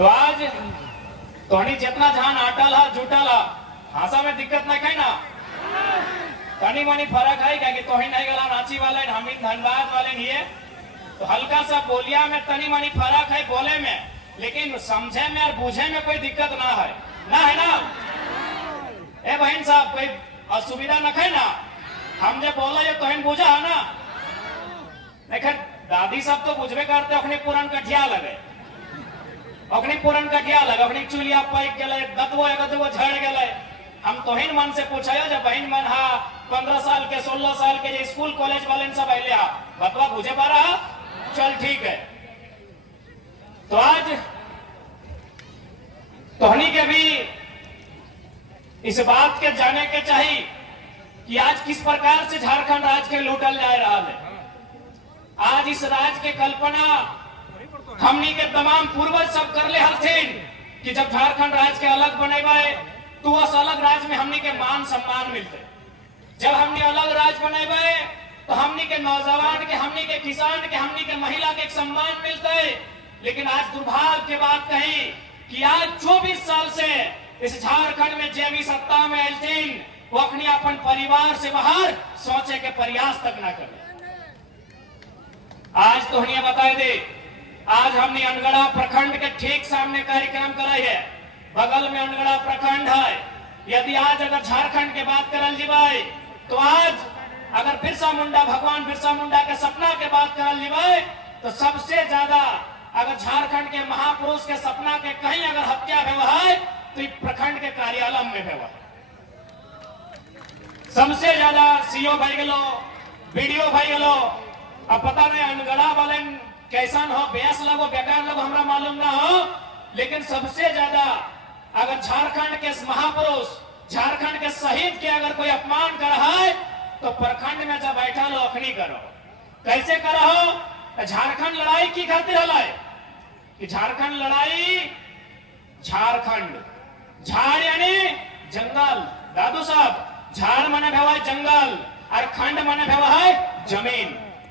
तो आज तोहनी जितना जहां अटल है जुटल है भाषा में दिक्कत नहीं कही ना तनी मनी फर्क है क्या कि तोही नहीं गला रांची वाले हम धनबाद वाले नहीं है तो हल्का सा बोलिया में तनी मनी फर्क है बोले में लेकिन समझे में और बूझे में कोई दिक्कत ना है ना ए बहन साहब कोई असुविधा न है ना हम जो बोला ये तोहन बूझा है ना देख दादी साहब तो बुझबे करते अपने पुरान कठिया लगे अपनी पुरान कठिया लगे अपनी चूलिया पैक गए दतवो झड़ गए हम तोहिन मन से पूछा जब बहन मन हा 15 साल के 16 साल के जो स्कूल कॉलेज वाले सब अले हा बतवा बुझे पा रहा चल ठीक है तो आज तोहनी के भी इस बात के जाने के चाहिए कि आज किस प्रकार से झारखंड राज्य के लूटल जा रहा है। आज इस राज्य के कल्पना हमनी के तमाम पूर्वज सब कर ले हथिन कि जब झारखंड राज्य के अलग बनेबे तो उस अलग राज्य में हमनी के मान सम्मान मिलते। जब हमने अलग राज्य बनेबे तो हमनी के नौजवान के हमनी के किसान के हमनी के महिला के एक सम्मान मिलते। लेकिन आज दुर्भाग्य के बात कही कि आज 24 साल से इस झारखंड में जे भी सत्ता में आलथिन वो अपनी अपन परिवार से बाहर सोचे के प्रयास तक ना करे। आज तो हमें बताए दे आज हमने अनगढ़ा प्रखंड के ठीक सामने कार्यक्रम कराई है। बगल में अनगढ़ा प्रखंड है। यदि आज अगर झारखंड के बात करल जीवाई तो आज अगर बिरसा मुंडा भगवान बिरसा मुंडा के सपना के बात करल जीवाई तो सबसे ज्यादा अगर झारखंड के महापुरुष के सपना के कहीं अगर हत्या हुआ है तो प्रखंड के कार्यालय में हुआ सबसे ज्यादा सीओ भाई गलो वीडियो भाई गलो। अब पता नहीं अनगढ़ा वाले कैसन हो बेस लगो बेकार लगो हमरा मालूम ना हो लेकिन सबसे ज्यादा अगर झारखंड के महापुरुष झारखंड के शहीद के अगर कोई अपमान कर है तो प्रखंड में जब बैठा लो अखनी करो कैसे करो हो। झारखंड लड़ाई की खातिर है कि झारखंड लड़ाई झारखंड झाड़ यानी जंगल दादू साहब झाड़ माने भेवा है जंगल और खंड माने भेवा है जमीन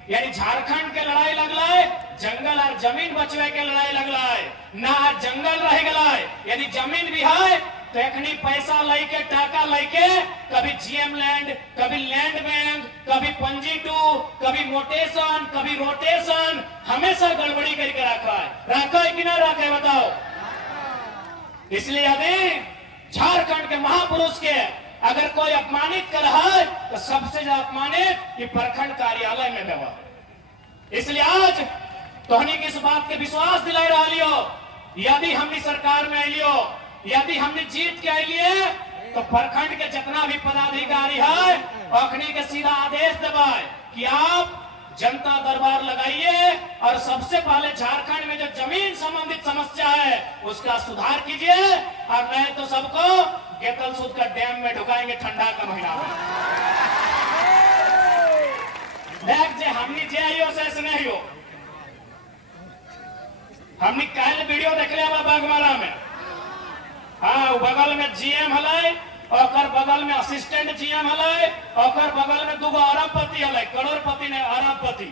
यानी झारखंड के लड़ाई लगला है जंगल और जमीन बचवे के लड़ाई लगला है ना जंगल रह गला है यानी जमीन भी है तो एखनी पैसा लेके टाका लेके कभी जीएम लैंड कभी लैंड बैंक कभी पंजी टू कभी मोटेशन कभी रोटेशन हमेशा गड़बड़ी करके रखा है कि ना रखा है बताओ। इसलिए यदि झारखंड के महापुरुष के अगर कोई अपमानित कर है तो सबसे ज्यादा अपमानित ये प्रखंड कार्यालय में हुआ। इसलिए आज तोहनी की इस बात के विश्वास दिला रहा लियो यदि हमने सरकार में आइलियो यदि हमने जीत के आइलिए तो प्रखंड के जितना भी पदाधिकारी है अखनी के सीधा आदेश देवाए कि आप जनता दरबार लगाइए और सबसे पहले झारखंड में जो जमीन संबंधित समस्या है उसका सुधार कीजिए और नहीं तो सबको गेतल सूद का डैम में ढुकाएंगे ठंडा का महीना में। देख जे हमने जे आइयो से ऐसे नहीं हो हमने कल वीडियो देख लिया बागमारा में हाँ बगल में जीएम हलाई और बगल में असिस्टेंट जीएम हलाई और बगल में दूगो अरबपति हलाई करोड़पति ने अरबपति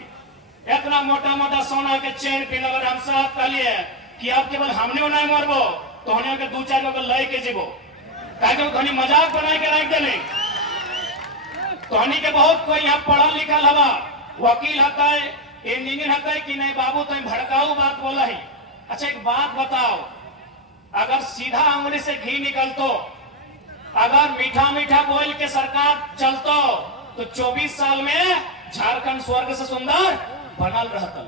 इतना मोटा मोटा सोना के चेन पिनल हम साथ कहलिए कि अब केवल हमने नहीं मरबो तो हमने के दो चार को लय के जीवो ताकि घनी मजाक बना के रख देले तो हनी के बहुत कोई यहाँ पढ़ल लिखल हवा वकील हता इंजीनियर हता कि नहीं बाबू तुम भड़काऊ बात बोला ही। अच्छा एक बात बताओ अगर सीधा अंगुली से घी निकलतो अगर मीठा मीठा बोल के सरकार चलतो तो 24 साल में झारखंड स्वर्ग से सुंदर बनल रहता।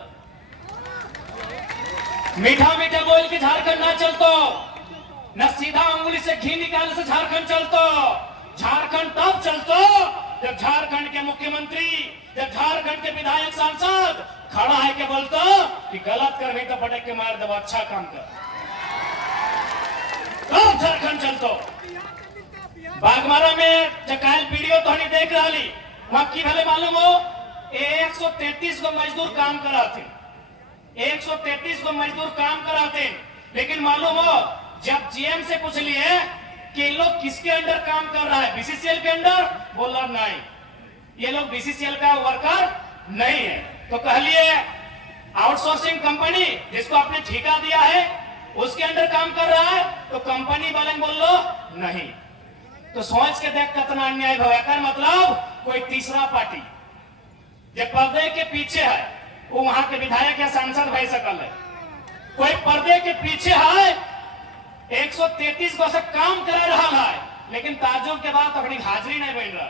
मीठा मीठा बोल के झारखंड ना चलतो न सीधा अंगुली से घी निकालने से झारखंड चलतो। झारखंड तब चलतो जब झारखंड के मुख्यमंत्री जब झारखंड के विधायक सांसद खड़ा है के बोलतो कि गलत कर भी तो पटक के मार दो अच्छा काम कर तब झारखंड चलतो। बागमारा में जकाल वीडियो तो नहीं देख रहा वहां की भले मालूम हो 133 को मजदूर काम कराते 133 को मजदूर काम कराते लेकिन मालूम हो जब जीएम से पूछ लिए कि ये लोग किसके अंडर काम कर रहा है बीसीसीएल के अंडर बोला नहीं ये लोग बीसीसीएल का वर्कर नहीं है तो कह लिए आउटसोर्सिंग कंपनी जिसको आपने ठेका दिया है उसके अंडर काम कर रहा है तो कंपनी वाले बोल लो नहीं। तो सोच के देख कितना अन्याय भयकर, मतलब कोई तीसरा पार्टी जो पर्दे के पीछे है वो वहां के विधायक या सांसद भय सकल है, कोई पर्दे के पीछे है 133 को से काम कर रहा है, लेकिन ताजुब के बाद अपनी हाजिरी नहीं बन रहा,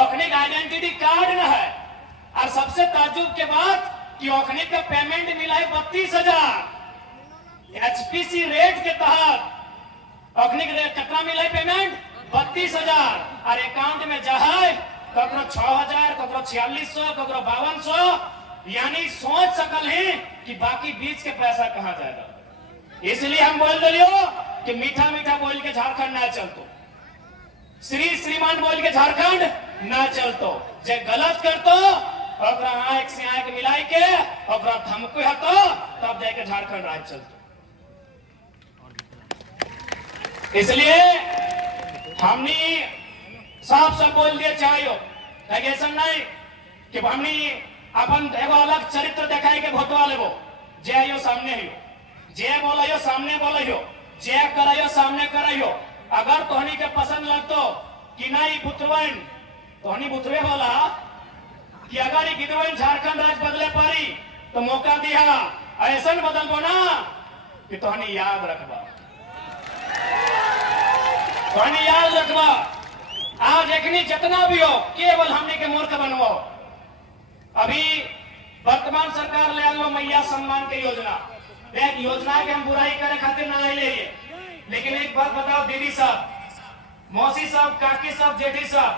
अपनी आइडेंटिटी कार्ड न है। और सबसे ताजुब के बाद कि ओखनी का पेमेंट मिला है 32,000 एचपीसी रेट के तहत। ओखनी के कितना मिला है पेमेंट 32,000 और अकाउंट में जाए ककरो 6,000, ककरो 4600, ककरो 5200, यानी सोच सकल है कि बाकी बीच के पैसा कहां जाएगा। इसलिए हम बोल दियो कि मीठा मीठा बोल के झारखंड ना चलतो, श्री श्रीमान बोल के झारखंड ना चलतो। जे गलत करतो आंख से आंख मिलाई के धमको हतो तब जाके झारखंड राज्य चलतो। इसलिए हमने साफ साफ बोल दिया चाहिए ऐसा नहीं कि हमने अपन एगो अलग चरित्र दिखाए के भोटवा लेबो, जे आयो सामने हियो, जे बोलो सामने बोलो, जे करायो सामने करायो। अगर तोहनी के पसंद लगतो कि नहीं बुतवन, तोहनी बुतवे बोला कि अगर ये गिदवन झारखंड राज्य बदले पारी तो मौका दिया, ऐसा बदलबो ना कि तोहनी याद रखबा, तोहनी याद रखबा। आज एकनी जितना भी हो केवल हमने के मूर्ख बनवो। अभी वर्तमान सरकार ले आलो मैया सम्मान के योजना, देख योजना के हम बुराई करे खातिर ना ले लिए, लेकिन एक बात बताओ दीदी साहब, मौसी साहब, काकी साहब, जेठी साहब,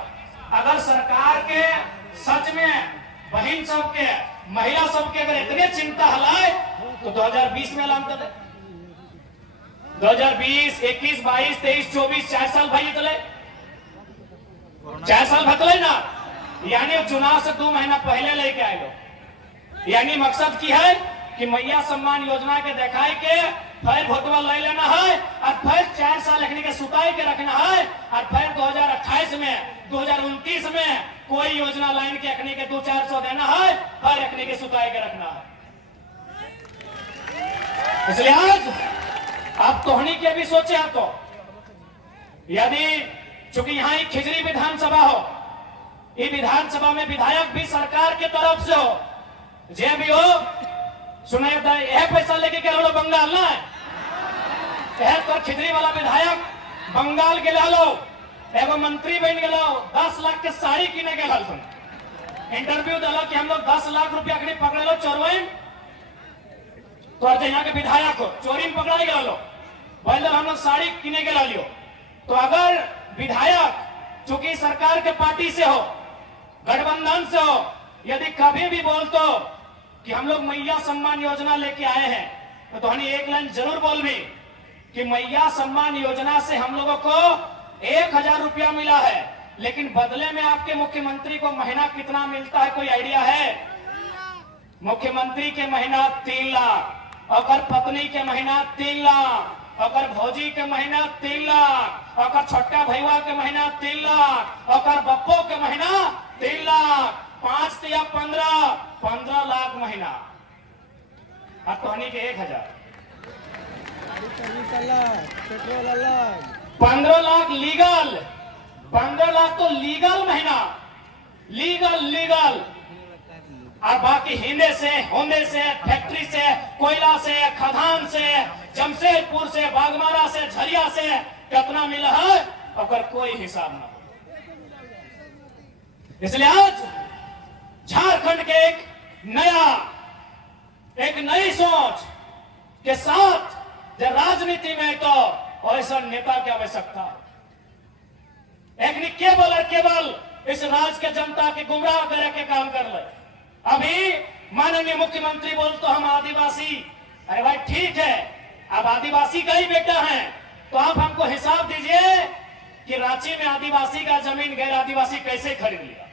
अगर सरकार के सच में बहन सब के, महिला सब के अगर इतने चिंता हलाए तो 2020 में ऐलान कर दे। 2020, 21, 22, 23, 24 4 साल भाई तले 4 साल भतले ना, यानी चुनाव से 2 महीना पहले लेके आए लोग। यानी मकसद की है कि मैया सम्मान योजना के दिखाई के फिर भोटवा ले लेना है और फिर 4 साल रखने के सुताई के रखना है और फिर 2028 में 2029 में कोई योजना लाइन के रखने के 200-400 देना है, फिर रखने के सुताई के रखना है। इसलिए आज आप तोहनी के भी सोचे तो, यदि चूंकि यहाँ एक खिजरी विधानसभा हो, ये विधानसभा में विधायक भी सरकार के तरफ से हो, जे भी हो सुने यह पैसा लेके क्या लो बंगाल ना है तो खिजरी वाला विधायक बंगाल के लो, एगो मंत्री बन गए 10 लाख के साड़ी किने गए तुम, इंटरव्यू दिलो कि हम लोग 10 लाख रुपया के पकड़े लो चोरवाइन, तो यहाँ के विधायक हो चोरी में पकड़ा गया लो, पहले हम लोग साड़ी किने के ला लियो। तो अगर विधायक चूंकि सरकार के पार्टी से हो, गठबंधन से हो, यदि कभी भी बोलतो कि हम लोग मैया सम्मान योजना लेके आए हैं तो हमें एक लाइन जरूर बोल भी कि मैया सम्मान योजना से हम लोगों को 1,000 रुपया मिला है, लेकिन बदले में आपके मुख्यमंत्री को महीना कितना मिलता है कोई आइडिया है? मुख्यमंत्री के महीना 3 लाख, और पत्नी के महीना 3 लाख, और भौजी के महीना 3 लाख, और छोटका भैया के महीना 3 लाख, और बप्पो के महीना 3 लाख, 5 या 15 लाख महीना, और तोहनी के 1,000, 15 लाख लीगल, 15 लाख तो लीगल महीना, लीगल और बाकी हिंदे से, होंदे से, फैक्ट्री से, कोयला से, खदान से, जमशेदपुर से, बागमारा से, झरिया से कितना मिला है और कोई हिसाब ना। इसलिए आज झारखंड के एक नई सोच के साथ राजनीति में तो ऐसा नेता की आवश्यकता, एक केवल इस राज्य के जनता के गुमराह करे के काम कर ले। अभी माननीय मुख्यमंत्री बोल तो हम आदिवासी, अरे भाई ठीक है, आप आदिवासी का ही बेटा हैं, तो आप हमको हिसाब दीजिए कि रांची में आदिवासी का जमीन गैर आदिवासी कैसे खरीद लिया।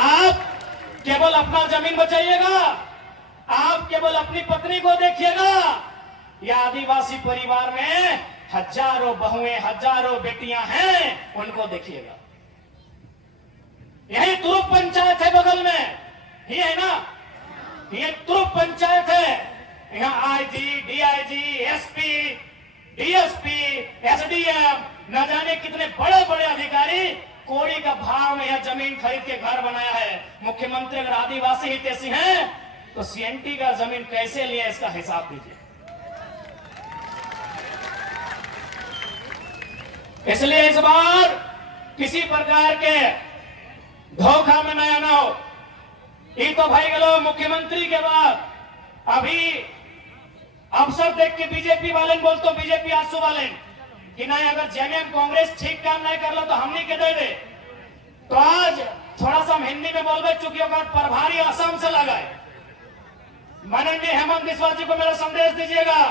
आप केवल अपना जमीन बचाइएगा, आप केवल अपनी पत्नी को देखिएगा, या आदिवासी परिवार में हजारों बहुएं, हजारों बेटियां हैं, उनको देखिएगा। यही तुरुप पंचायत है बगल में, ये है ना, ये तुरुप पंचायत है। यहाँ IG, DIG, SP, DSP, SDM, न जाने कितने बड़े बड़े अधिकारी कोड़ी का भाव में यह जमीन खरीद के घर बनाया है। मुख्यमंत्री अगर आदिवासी हितैषी हैं तो सीएनटी का जमीन कैसे लिया इसका हिसाब दीजिए। इसलिए इस बार किसी प्रकार के धोखा में नया ना हो। ये तो भाई गलो मुख्यमंत्री के बाद अभी अवसर देख के बीजेपी वाले बोलते, बीजेपी आंसू वाले कि नहीं अगर जेएमएम कांग्रेस ठीक काम नहीं कर लो तो हमने के दे दे। तो आज थोड़ा सा हम हिंदी में बोल रहे, चूंकि प्रभारी असम से लगा है। माननीय हेमंत बिस्वा जी को मेरा संदेश दीजिएगा।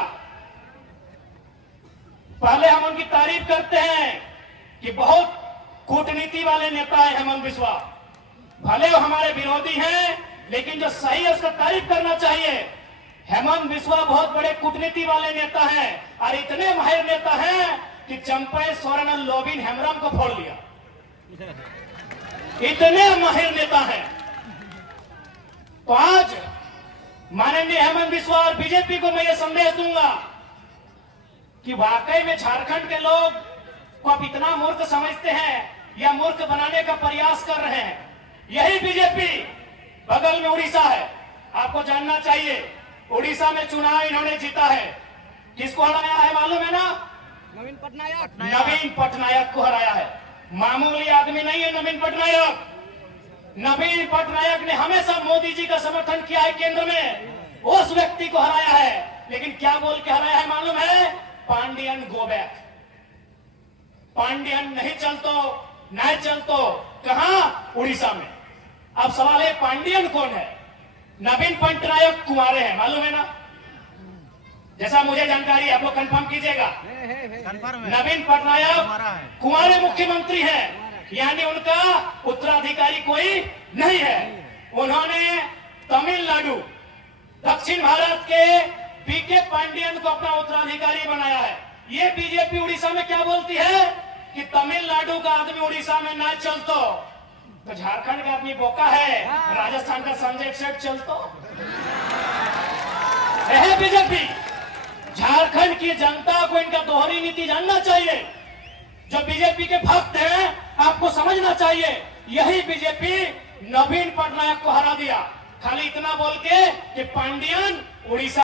पहले हम उनकी तारीफ करते हैं कि बहुत कूटनीति वाले नेता है हेमंत बिस्वा। भले वो हमारे विरोधी हैं, लेकिन जो सही है उसका तारीफ करना चाहिए। हेमंत बिस्वा बहुत बड़े कूटनीति वाले नेता हैं और इतने माहिर नेता हैं कि चंपई सोरेन और लोबिन हेम्ब्रम को फोड़ लिया। इतने माहिर नेता हैं। तो आज माननीय हेमंत बिस्वा और बीजेपी को मैं ये संदेश दूंगा कि वाकई में झारखंड के लोग को आप इतना मूर्ख समझते हैं या मूर्ख बनाने का प्रयास कर रहे हैं। यही बीजेपी बगल में उड़ीसा है, आपको जानना चाहिए। उड़ीसा में चुनाव इन्होंने जीता है। किसको हराया है मालूम है ना? नवीन पटनायक। नवीन पटनायक को हराया है। मामूली आदमी नहीं है नवीन पटनायक। नवीन पटनायक ने हमेशा मोदी जी का समर्थन किया है केंद्र में, उस व्यक्ति को हराया है। लेकिन क्या बोल के हराया है मालूम है? Pandian go back. पांडियन नहीं चलतो, नहीं चलतो। कहां? उड़ीसा में। अब सवाल है पांडियन कौन है? नवीन पटनायक कुंवारे हैं, मालूम है ना? जैसा मुझे जानकारी है, आप लोग कंफर्म कीजिएगा। नवीन पटनायक कुंवारे मुख्यमंत्री हैं, यानी उनका उत्तराधिकारी कोई नहीं है। उन्होंने तमिलनाडु, दक्षिण भारत के बीके पांडियन को अपना उत्तराधिकारी बनाया है। ये बीजेपी उड़ीसा में क्या बोलती है कि तमिलनाडु का आदमी उड़ीसा में ना चलतो, तो झारखंड का आदमी बोका है, राजस्थान का संजय सेठ चलतो है। बीजेपी झारखंड की जनता को इनका दोहरी नीति जानना चाहिए। जो बीजेपी के भक्त हैं आपको समझना चाहिए, यही बीजेपी नवीन पटनायक को हरा दिया, खाली इतना बोल के कि पांडियन उड़ीसा